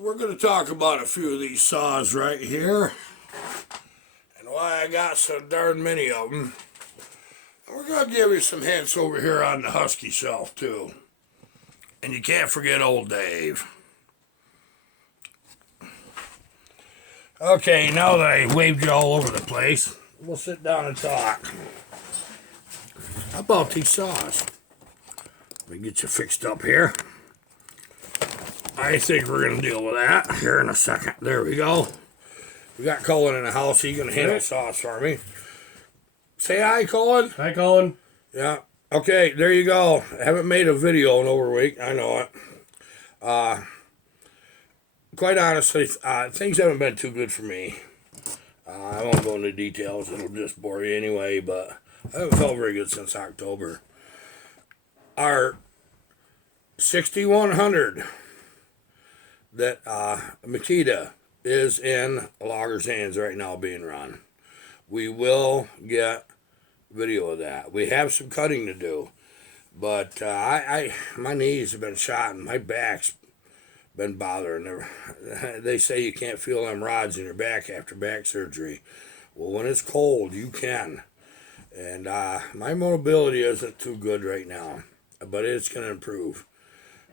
We're going to talk about a few of these saws right here and why I got so darn many of them. And we're going to give you some hints over here on the Husky shelf too. And you can't forget old Dave. Okay, now that I waved you all over the place, we'll sit down and talk. How about these saws? Let me get you fixed up here. I think we're going to deal with that here in a second. There we go. We got Colin in the house. He's going to handle saws for me. Say hi, Colin. Hi, Colin. Yeah. Okay, there you go. I haven't made a video in over a week. I know it. Quite honestly, things haven't been too good for me. I won't go into details. It'll just bore you anyway, but I haven't felt very good since October. Our 6100 that Makita is in a logger's hands right now being run. We will get video of that. We have some cutting to do, but my knees have been shot and my back's been bothering. They say you can't feel them rods in your back after back surgery. Well, when it's cold, you can. And my mobility isn't too good right now, but it's going to improve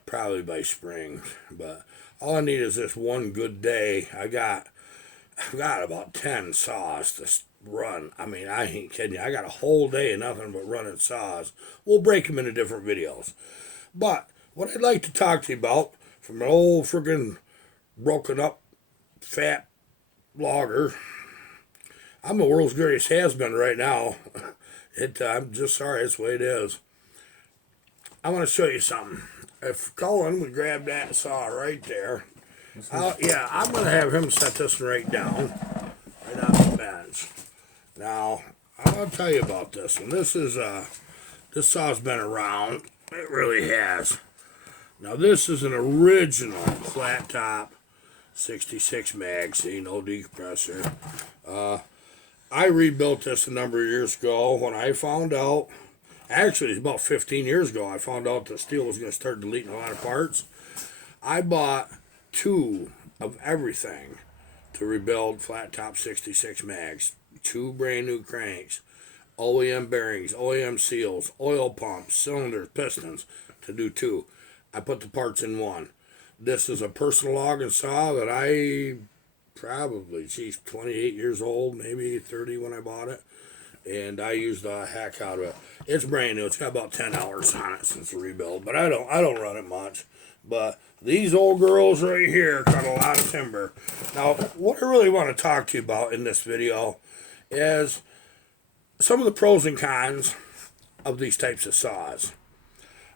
probably by spring. But all I need is this one good day. I've got about 10 saws to run. I mean, I ain't kidding you. I got a whole day of nothing but running saws. We'll break them into different videos. But what I'd like to talk to you about from an old friggin' broken up fat logger. I'm the world's greatest has-been right now. I'm just sorry, that's the way it is. I want to show you something. If Colin would grab that saw right there, yeah, I'm going to have him set this right down, right on the bench. Now, I'll tell you about this one. This saw's been around. It really has. Now, this is an original flat top 66 mag, see, no decompressor. I rebuilt this a number of years ago when I found out, actually it's about 15 years ago, I found out the steel was going to start deleting a lot of parts. I bought 2 of everything to rebuild flat top 66 mags. 2 brand new cranks, OEM bearings, OEM seals, oil pumps, cylinders, pistons to do 2. I put the parts in 1. This is a personal logging saw that I probably, 28 years old, maybe 30 when I bought it. And I used the heck out of it. It's brand new. It's got about 10 hours on it since the rebuild, but I don't run it much. But these old girls right here cut a lot of timber. Now, what I really want to talk to you about in this video is some of the pros and cons of these types of saws.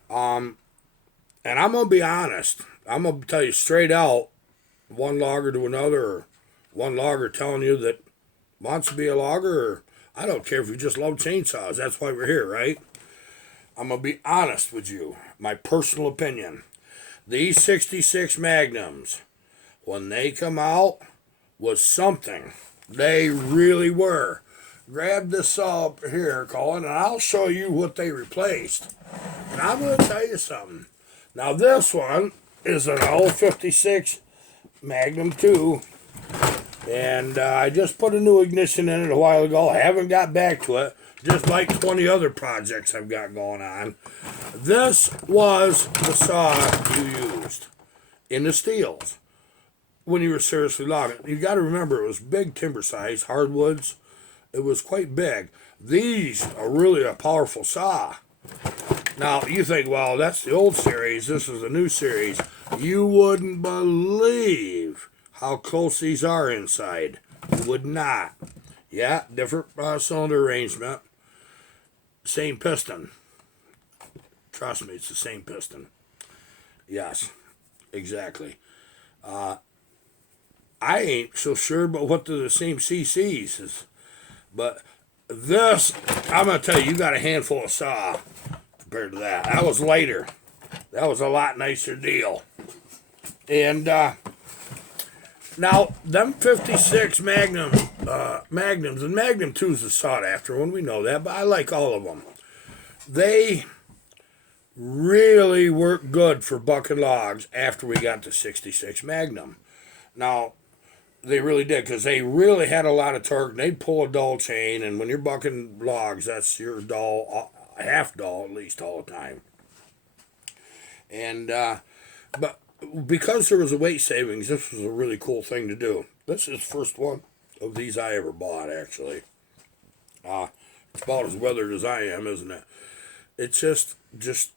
And I'm going to be honest. I'm going to tell you straight out, one logger to another, or one logger telling you that wants to be a logger, or I don't care if you just love chainsaws. That's why we're here, right? I'm going to be honest with you. My personal opinion. These 66 Magnums, when they come out, was something. They really were. Grab this saw up here, Colin, and I'll show you what they replaced. And I'm going to tell you something. Now, this one is an old 56 Magnum 2. And I just put a new ignition in it a while ago. I haven't got back to it, just like 20 other projects I've got going on. This was the saw you used in the steels when you were seriously logging. You got to remember, it was big timber size, hardwoods. It was quite big. These are really a powerful saw. Now, you think, well, that's the old series. This is the new series. You wouldn't believe how close these are inside. You would not. Yeah, different cylinder arrangement. Same piston. Trust me, it's the same piston. Yes, exactly. I ain't so sure about what the same CCs is. But this, I'm going to tell you, you got a handful of saw compared to that. That was later. That was a lot nicer deal. And now, them 56 Magnums, and Magnum 2's the sought after one, we know that, but I like all of them. They really worked good for bucking logs after we got the 66 Magnum. Now, they really did, because they really had a lot of torque, and they'd pull a dull chain, and when you're bucking logs, that's your dull, half dull at least all the time. And, but because there was a weight savings, this was a really cool thing to do. This is the first one of these I ever bought, actually. It's about as weathered as I am, isn't it? It's just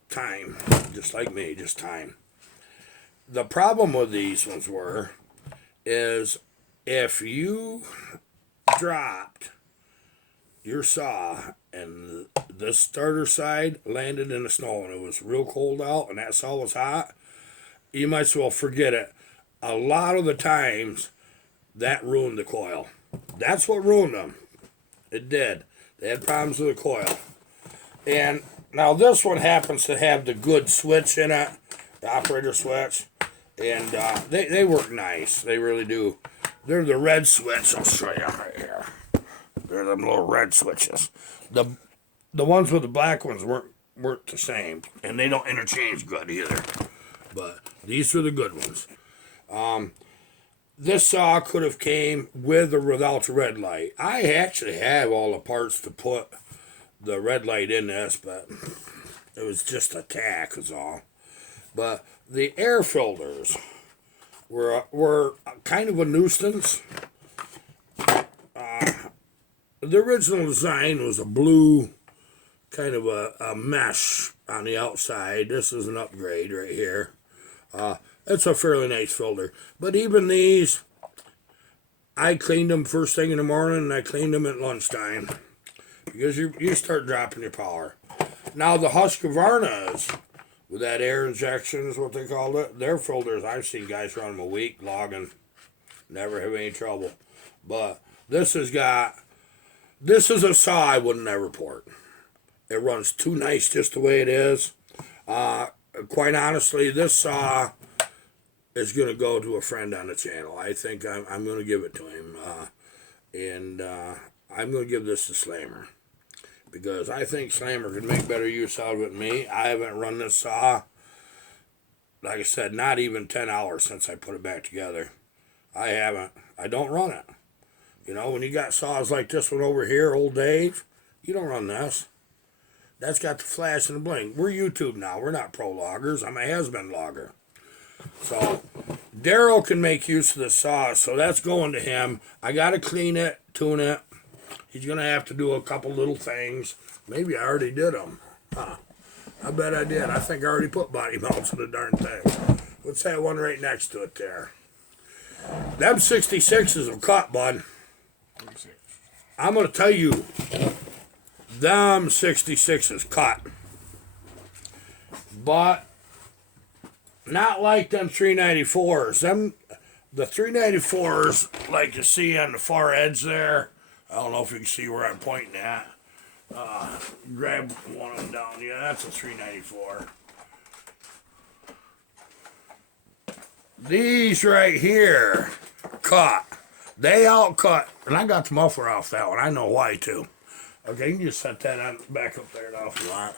time. Just like me, just time. The problem with these ones is if you dropped your saw and the starter side landed in the snow and it was real cold out and that saw was hot, you might as well forget it. A lot of the times, that ruined the coil. That's what ruined them. It did. They had problems with the coil. And now this one happens to have the good switch in it, the operator switch. And they work nice. They really do. They're the red switch. I'll show you right here. They're them little red switches. The ones with the black ones weren't the same. And they don't interchange good either. But these are the good ones. This saw could have came with or without the red light. I actually have all the parts to put the red light in this, but it was just a tack is all. But the air filters were kind of a nuisance. The original design was a blue kind of a mesh on the outside. This is an upgrade right here. It's a fairly nice filter. But even these, I cleaned them first thing in the morning and I cleaned them at lunchtime. Because you start dropping your power. Now the Husqvarnas, with that air injection is what they called it, their filters, I've seen guys run them a week, logging, never have any trouble. But this is a saw I wouldn't ever port. It runs too nice just the way it is. Quite honestly, this saw is going to go to a friend on the channel. I think I'm going to give it to him. And I'm going to give this to Slammer. Because I think Slammer could make better use out of it than me. I haven't run this saw, like I said, not even 10 hours since I put it back together. I haven't. I don't run it. You know, when you got saws like this one over here, old Dave, you don't run this. That's got the flash and the blink. We're YouTube now. We're not pro loggers. I'm a has-been logger. So, Daryl can make use of the saw, so that's going to him. I got to clean it, tune it. He's going to have to do a couple little things. Maybe I already did them. Huh. I bet I did. I think I already put body mounts in the darn thing. What's that one right next to it there? Them 66s will cut, bud. I'm going to tell you, them 66s cut. But not like them 394s. The 394s, like you see on the far edge there, I don't know if you can see where I'm pointing at. Grab one of them down. Yeah, that's a 394. These right here cut. They all cut. And I got the muffler off that one. I know why, too. Okay, you can just set that on back up there now if you want.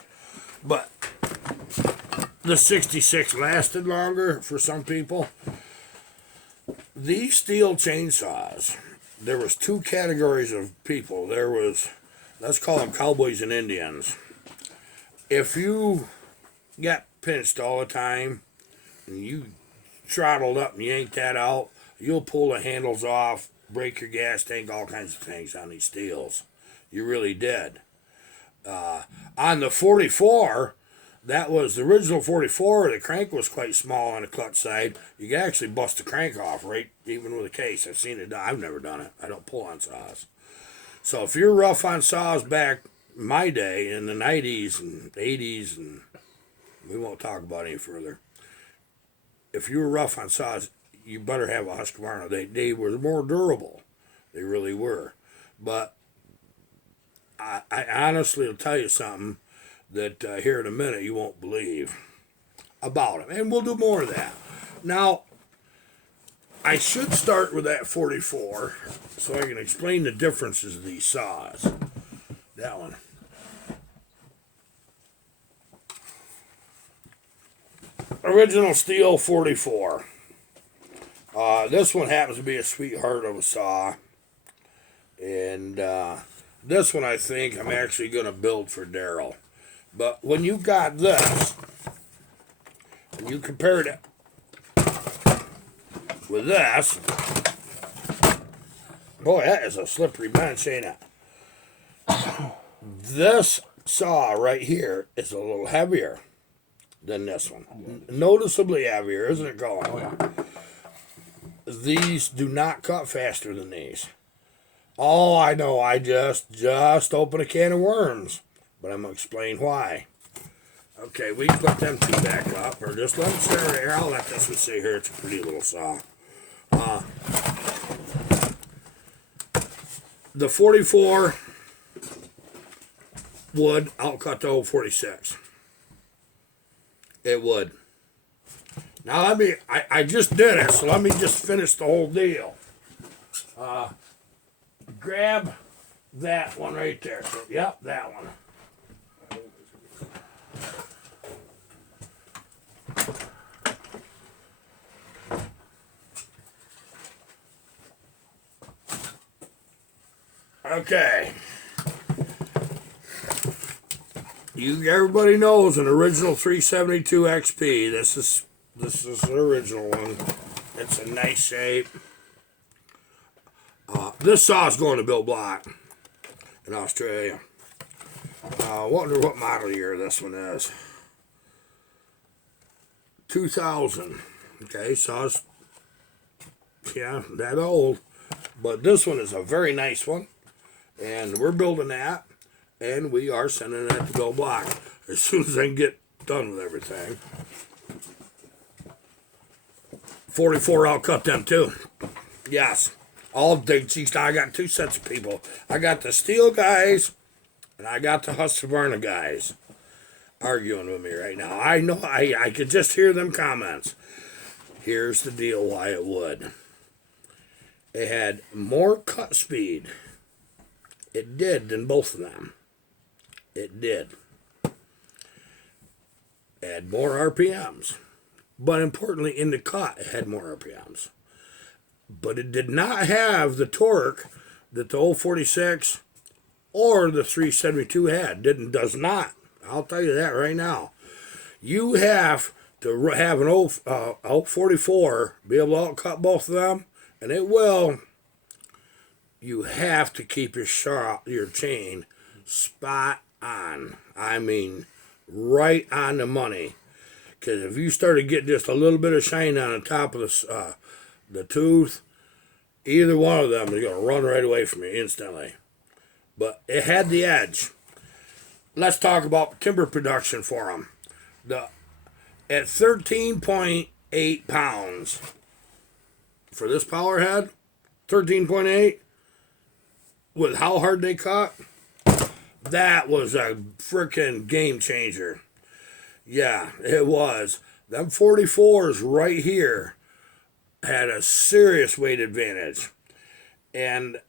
But the 66 lasted longer for some people. These steel chainsaws, there was two categories of people. There was, let's call them cowboys and Indians. If you got pinched all the time and you throttled up and yanked that out, you'll pull the handles off, break your gas tank, all kinds of things on these steels. You really did. On the 44, that was the original 44. The crank was quite small on the clutch side. You could actually bust the crank off, right? Even with a case. I've seen it done. I've never done it. I don't pull on saws. So if you're rough on saws back in my day, in the 90s and 80s, and we won't talk about any further. If you were rough on saws, you better have a Husqvarna. They were more durable. They really were. But I honestly will tell you something that here in a minute you won't believe about them. And we'll do more of that. Now, I should start with that 44 so I can explain the differences of these saws. That one. original steel 44. This one happens to be a sweetheart of a saw. And this one I think I'm actually going to build for Daryl. But when you got this, and you compared it with this, boy, that is a slippery bench, ain't it? This saw right here is a little heavier than this one. Noticeably heavier, isn't it, Colin? Oh, yeah. These do not cut faster than these. Oh, I know, I just opened a can of worms. But I'm going to explain why. Okay, we can put them two back up, or just let them stay right here. I'll let this one stay here. It's a pretty little saw. The 44 would outcut the old 46. It would. Now let me, I just did it, so let me just finish the whole deal. Grab that one right there. So, yep, that one. Okay. Everybody knows an original 372 XP. This is the original one. It's a nice shape. This saw is going to Bill Block in Australia. Wonder what model year this one is. 2000. Okay, saw's, yeah, that old. But this one is a very nice one. And we're building that. And we are sending that to Bill Block as soon as I can get done with everything. 44, I'll cut them too. Yes. All day. I got two sets of people. I got the steel guys and I got the Husqvarna guys arguing with me right now. I know I could just hear them comments. Here's the deal why it would. It had more cut speed. It did than both of them. It did. It had more RPMs. But importantly, in the cut, it had more RPMs. But it did not have the torque that the old 46 or the 372 had. Does not. I'll tell you that right now. You have to have an old 44, be able to outcut both of them, and it will. You have to keep your chain spot on. I mean, right on the money. Because if you start to get just a little bit of shine on the top of the tooth, either one of them is going to run right away from you instantly. But it had the edge. Let's talk about timber production for them. At 13.8 pounds for this power head, 13.8, with how hard they cut, that was a freaking game changer. Yeah, it was. Them 44s right here had a serious weight advantage. And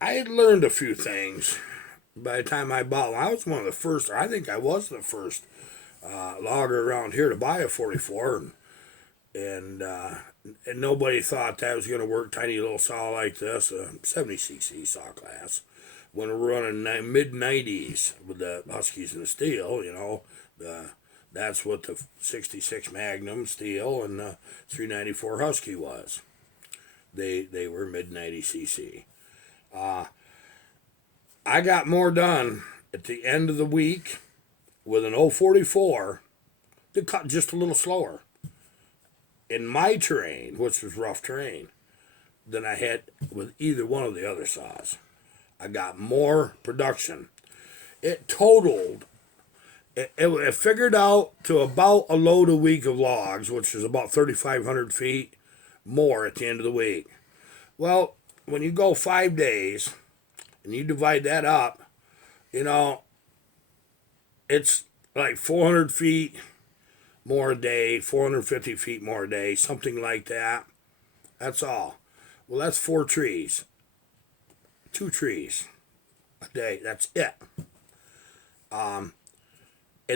I had learned a few things by the time I bought one. I was one of the first, or I think I was the first logger around here to buy a 44. And nobody thought that was going to work. Tiny little saw like this, a 70cc saw class. When we're running mid-90s with the Huskies and the steel, you know, that's what the 66 Magnum steel and the 394 Husky was. They were mid-90 cc. I got more done at the end of the week with an 044 to cut just a little slower in my terrain, which was rough terrain, than I had with either one of the other saws. I got more production. It totaled, it figured out to about a load a week of logs, which is about 3,500 feet more at the end of the week. Well, when you go 5 days and you divide that up, you know, it's like 400 feet more a day, 450 feet more a day, something like that. That's all. Well, that's 4 trees. 2 trees a day. That's it. At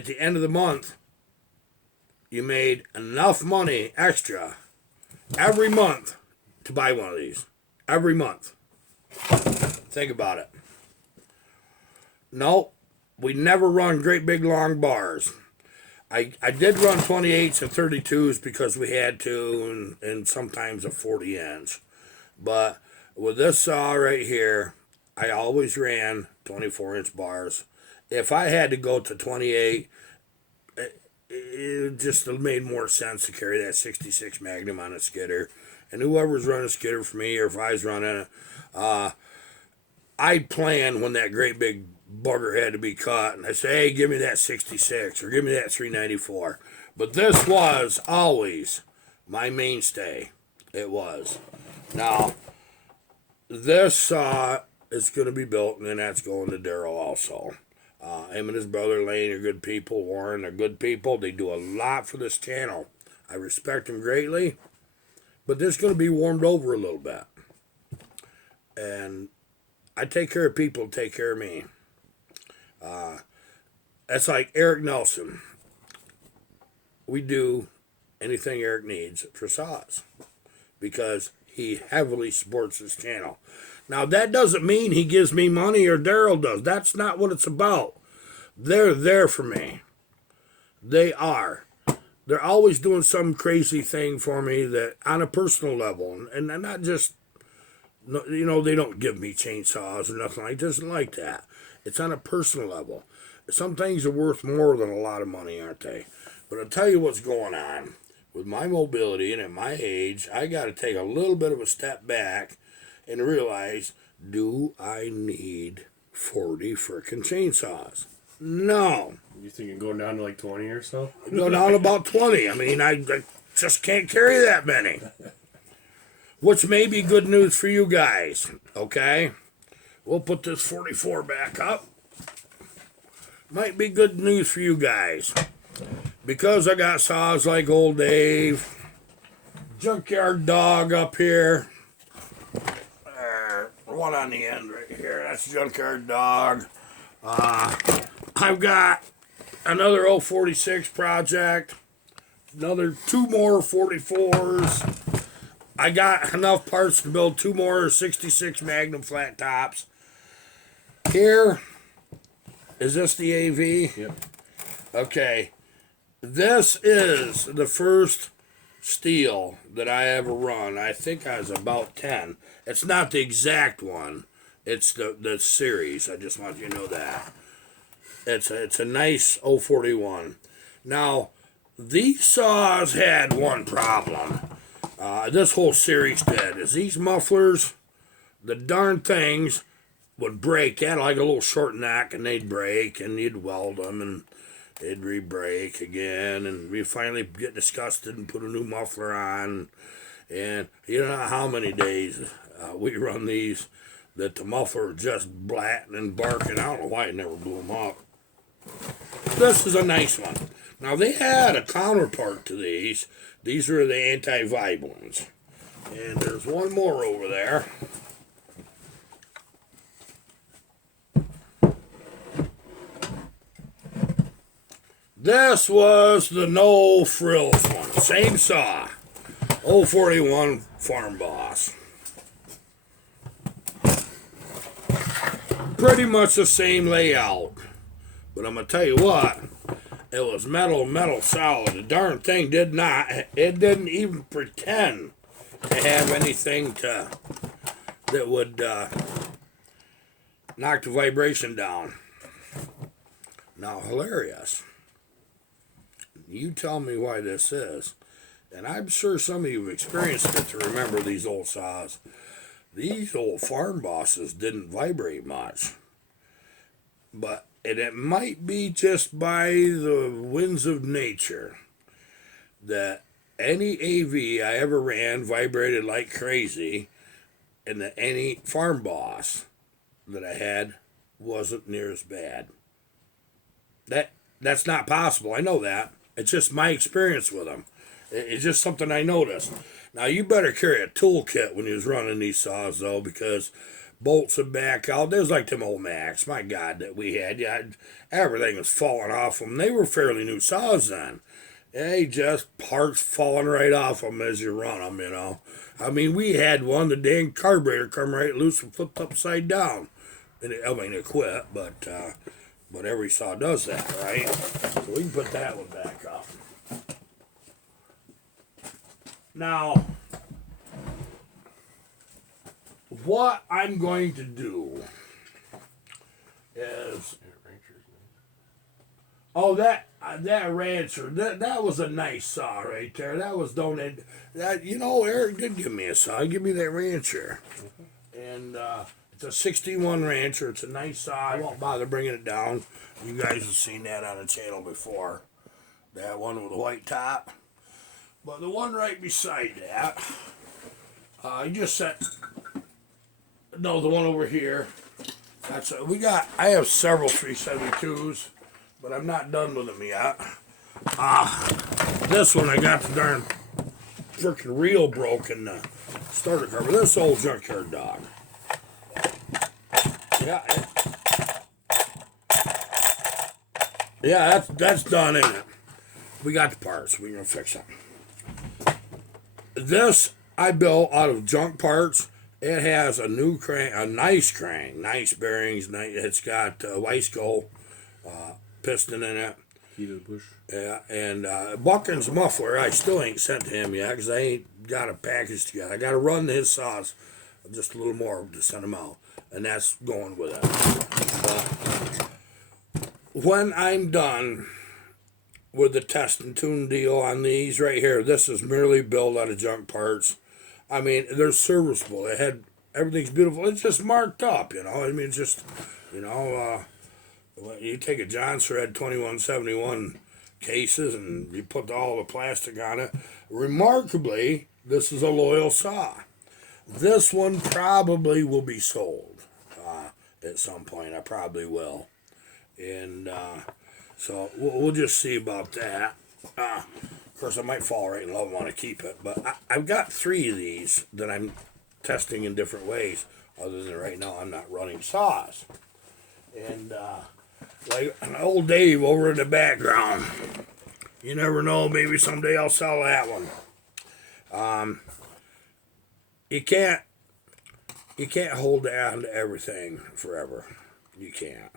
the end of the month, you made enough money extra every month to buy one of these. Every month. Think about it. No, we never run great big long bars. I did run 28s and 32s because we had to, and sometimes a 40 inch. But with this saw right here, I always ran 24-inch bars. If I had to go to 28, it just made more sense to carry that 66 Magnum on a skidder. And whoever's running a skidder for me, or if I was running it, I'd plan when that great big bugger had to be cut, and I say, hey, give me that 66 or give me that 394. But this was always my mainstay. It was. Now, this saw is going to be built, and then that's going to Daryl also. Him and his brother Lane are good people. Warren are good people. They do a lot for this channel. I respect them greatly, but this is going to be warmed over a little bit. And I take care of people, take care of me. That's like Eric Nelson. We do anything Eric needs for saws because he heavily supports this channel. Now, that doesn't mean he gives me money or Daryl does. That's not what it's about. They're there for me. They are. They're always doing some crazy thing for me that on a personal level. And not just, you know, they don't give me chainsaws or nothing like this. Like that. It's on a personal level. Some things are worth more than a lot of money, aren't they? But I'll tell you what's going on. With my mobility and at my age, I got to take a little bit of a step back and realize, do I need 40 frickin' chainsaws? No. You thinking going down to like 20 or so? Go down to about 20. I mean, I just can't carry that many. Which may be good news for you guys, okay? We'll put this 44 back up. Might be good news for you guys. Because I got saws like old Dave, junkyard dog up here. One on the end right here. That's junkyard dog. I've got another 046 project. Another 2 more 44s. I got enough parts to build 2 more 66 Magnum flat tops. Here, is this the AV? Yep. Okay. This is the first steel that I ever run. I think I was about 10. It's not the exact one. It's the series. I just want you to know that. It's a nice 041. Now, these saws had one problem. This whole series did. Is these mufflers, the darn things would break. They had like a little short neck, and they'd break, and you'd weld them, and it'd re-break again, and we finally get disgusted and put a new muffler on. And you don't know how many days we run these that the muffler was just blatting and barking. I don't know why it never blew them up. This is a nice one. Now, they had a counterpart to these. These are the anti-vibe ones. And there's one more over there. This was the no frills one. Same saw. 041 Farm Boss. Pretty much the same layout. But I'm going to tell you what. It was metal solid. The darn thing didn't even pretend to have anything that would knock the vibration down. Now, hilarious. You tell me why this is. And I'm sure some of you have experienced it to remember these old saws. These old Farm Bosses didn't vibrate much. But it might be just by the winds of nature that any AV I ever ran vibrated like crazy, and that any Farm Boss that I had wasn't near as bad. That's not possible. I know that. It's just my experience with them. It's just something I noticed. Now, you better carry a toolkit when you're running these saws, though, because bolts would back out. There's like them old Macs, my God, that we had. Yeah, everything was falling off them. They were fairly new saws then. Hey, just parts falling right off them as you run them, you know. I mean, we had one, the dang carburetor come right loose and flipped upside down. And it quit, but every saw does that, right? So we can put that one back up. Now, what I'm going to do is, oh, that rancher, that was a nice saw right there. That was donated. That, you know, Eric did give me a saw. Give me that rancher, and it's a '61 rancher. It's a nice saw. I won't bother bringing it down. You guys have seen that on the channel before. That one with the white top. But the one right beside that, I just said, no, the one over here. That's a, I have several 372s, but I'm not done with them yet. This one I got the darn freaking reel broken starter cover. This old junkyard dog. Yeah, that's done in it. We got the parts. We're gonna fix them. This I built out of junk parts. It has a new crank, a nice crank, nice bearings. It's got Weisco piston in it. Key to the bush. Yeah, and Buchan's muffler I still ain't sent to him yet because I ain't got a package together. I got to run his saws just a little more to send him out, and that's going with it. When I'm done with the test and tune deal on these right here, this is merely built out of junk parts. I mean, they're serviceable. It had everything's beautiful. It's just marked up, you know. I mean, it's just, you know, you take a John Thread 2171 cases and you put all the plastic on it. Remarkably, this is a loyal saw. This one probably will be sold at some point. I probably will. And so we'll just see about that. Of course, I might fall right in love and want to keep it. But I've got 3 of these that I'm testing in different ways. Other than right now, I'm not running saws. And like an old Dave over in the background. You never know. Maybe someday I'll sell that one. You can't hold on to everything forever. You can't.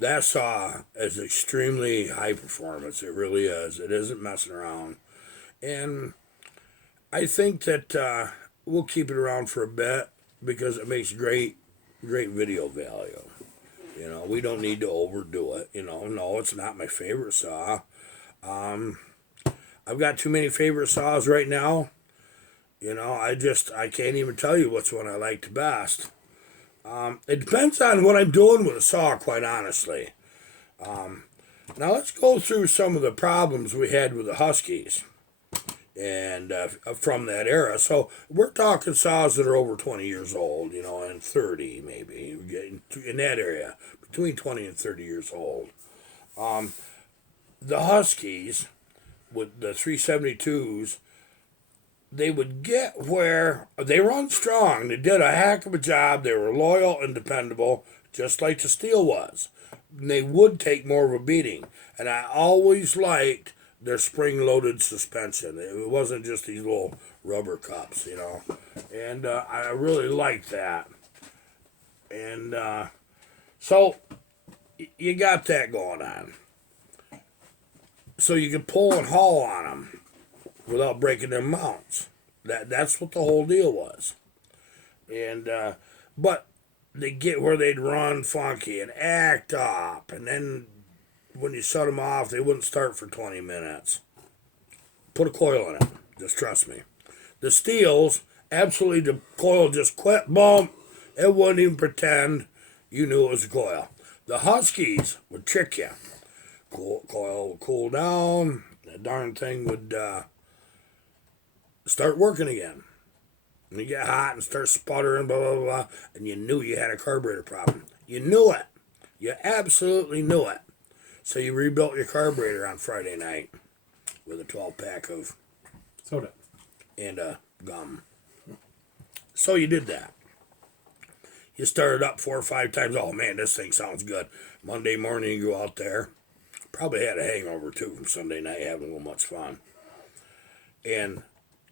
That saw is extremely high performance. It really is. It isn't messing around. And I think that we'll keep it around for a bit because it makes great video value. You know, we don't need to overdo it. You know, no, it's not my favorite saw. I've got too many favorite saws right now. You know, I can't even tell you which one I like the best. It depends on what I'm doing with a saw, quite honestly. Now let's go through some of the problems we had with the Huskies and from that era. So we're talking saws that are over 20 years old, you know, and 30 maybe, in that area, between 20 and 30 years old. The Huskies, with the 372s, they would get where they run strong. They did a heck of a job. They were loyal and dependable, just like the steel was. And they would take more of a beating. And I always liked their spring-loaded suspension. It wasn't just these little rubber cups, you know. And I really liked that. And so you got that going on. So you could pull and haul on them without breaking their mounts. That's what the whole deal was. And but they get where they'd run funky and act up, and then when you shut them off, they wouldn't start for 20 minutes. Put a coil in it. Just trust me. The steels, absolutely, the coil just quit. Boom. It wouldn't even pretend you knew it was a coil. The Huskies would trick you. Coil would cool down. The darn thing would start working again. And you get hot and start sputtering, blah, blah, blah, and you knew you had a carburetor problem. You knew it. You absolutely knew it. So you rebuilt your carburetor on Friday night with a 12-pack of soda and gum. So you did that. You started up 4 or 5 times. Oh, man, this thing sounds good. Monday morning, you go out there, Probably had a hangover too from Sunday night having a little much fun. And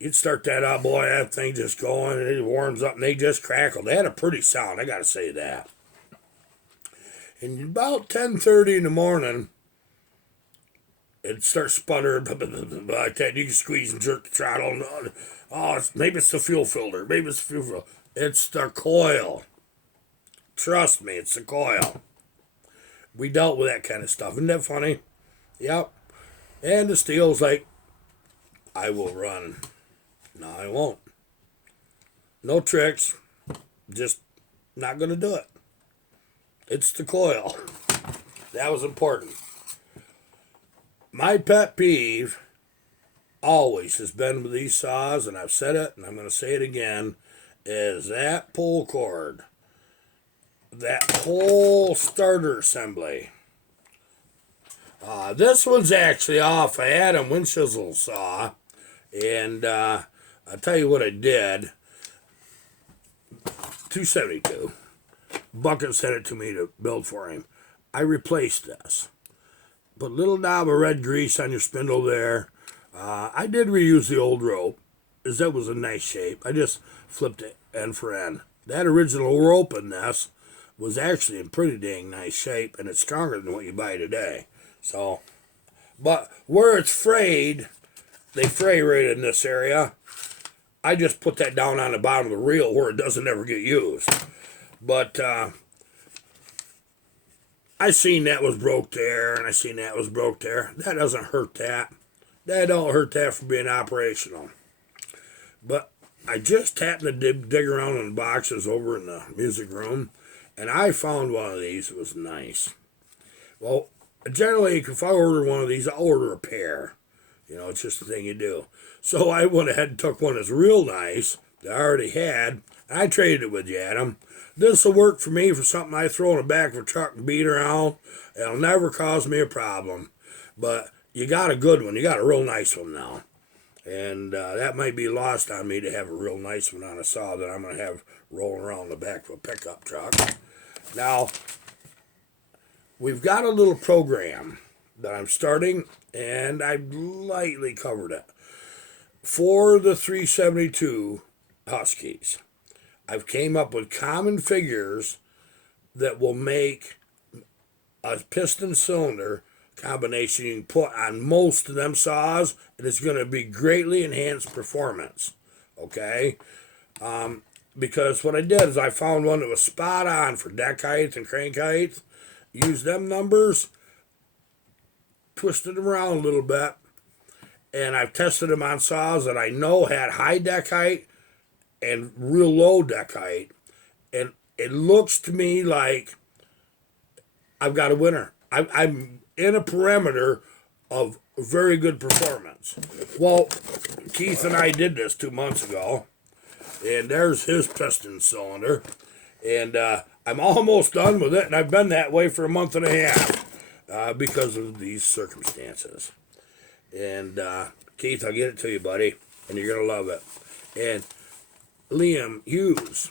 you'd start that up, boy, that thing just going, and it warms up, and they just crackled. They had a pretty sound, I got to say that. And about 10:30 in the morning, it starts sputtering like that. You can squeeze and jerk the throttle. Oh, maybe it's the fuel filter. Maybe it's the fuel filter. It's the coil. Trust me, it's the coil. We dealt with that kind of stuff. Isn't that funny? Yep. And the steel's like, I will run. No, I won't. No tricks. Just not going to do it. It's the coil. That was important. My pet peeve always has been with these saws, and I've said it, and I'm going to say it again, is that pull cord. That whole starter assembly. This one's actually off a Adam Windshield saw, and I'll tell you what I did. 272. Bucket sent it to me to build for him. I replaced this. Put a little knob of red grease on your spindle there. I did reuse the old rope, as that was a nice shape. I just flipped it end for end. That original rope in this was actually in pretty dang nice shape, and it's stronger than what you buy today. So, but where it's frayed, they fray right in this area. I just put that down on the bottom of the reel where it doesn't ever get used. But I seen that was broke there, and I seen that was broke there. That doesn't hurt that. That don't hurt that for being operational. But I just happened to dig around in the boxes over in the music room, and I found one of these that was nice. Well, generally, if I order one of these, I'll order a pair. You know, it's just the thing you do. So I went ahead and took one that's real nice that I already had, and I traded it with you, Adam. This will work for me for something I throw in the back of a truck and beat around. It'll never cause me a problem. But you got a good one. You got a real nice one now. And that might be lost on me to have a real nice one on a saw that I'm going to have rolling around the back of a pickup truck. Now, we've got a little program that I'm starting, and I've lightly covered it. For the 372 Huskies, I've came up with common figures that will make a piston cylinder combination you can put on most of them saws, and it's going to be greatly enhanced performance. Okay? Because what I did is I found one that was spot on for deck height and crank height. Used them numbers, twisted them around a little bit, and I've tested them on saws that I know had high deck height and real low deck height, and it looks to me like I've got a winner. I'm in a parameter of very good performance. Well, Keith and I did this 2 months ago, and there's his piston cylinder, and I'm almost done with it, and I've been that way for a month and a half because of these circumstances. And Keith, I'll get it to you, buddy, and you're going to love it. And Liam Hughes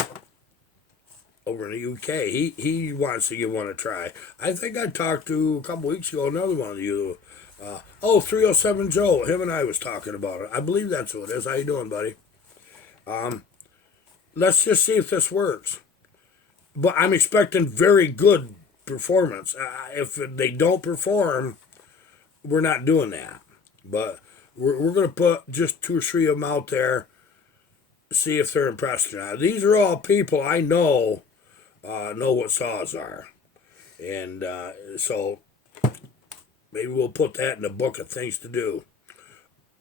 over in the UK, he wants to give one a try. I think I talked to, a couple weeks ago, another one of you. 307 Joe, him and I was talking about it. I believe that's who it is. How you doing, buddy? Let's just see if this works. But I'm expecting very good performance. If they don't perform, we're not doing that. But we're going to put just 2 or 3 of them out there, see if they're impressed or not. These are all people I know what saws are. And so maybe we'll put that in the book of things to do,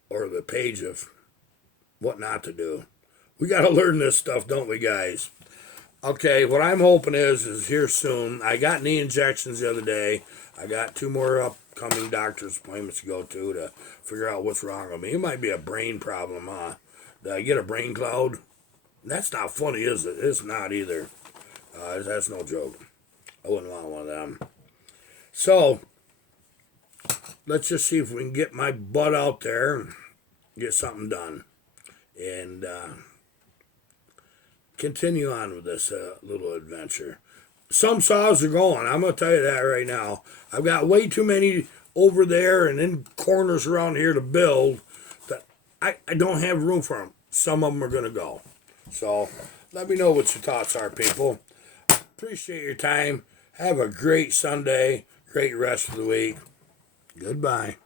or the page of what not to do. We got to learn this stuff, don't we, guys? Okay, what I'm hoping is here soon. I got knee injections the other day. I got 2 more upcoming doctor's appointments to go to figure out what's wrong with me. It might be a brain problem, huh? Did I get a brain cloud? That's not funny, is it? It's not either. That's no joke. I wouldn't want one of them. So, let's just see if we can get my butt out there and get something done. And continue on with this little adventure. Some saws are going. I'm going to tell you that right now. I've got way too many over there and in corners around here to build that I don't have room for them. Some of them are going to go. So let me know what your thoughts are, people. Appreciate your time. Have a great Sunday. Great rest of the week. Goodbye.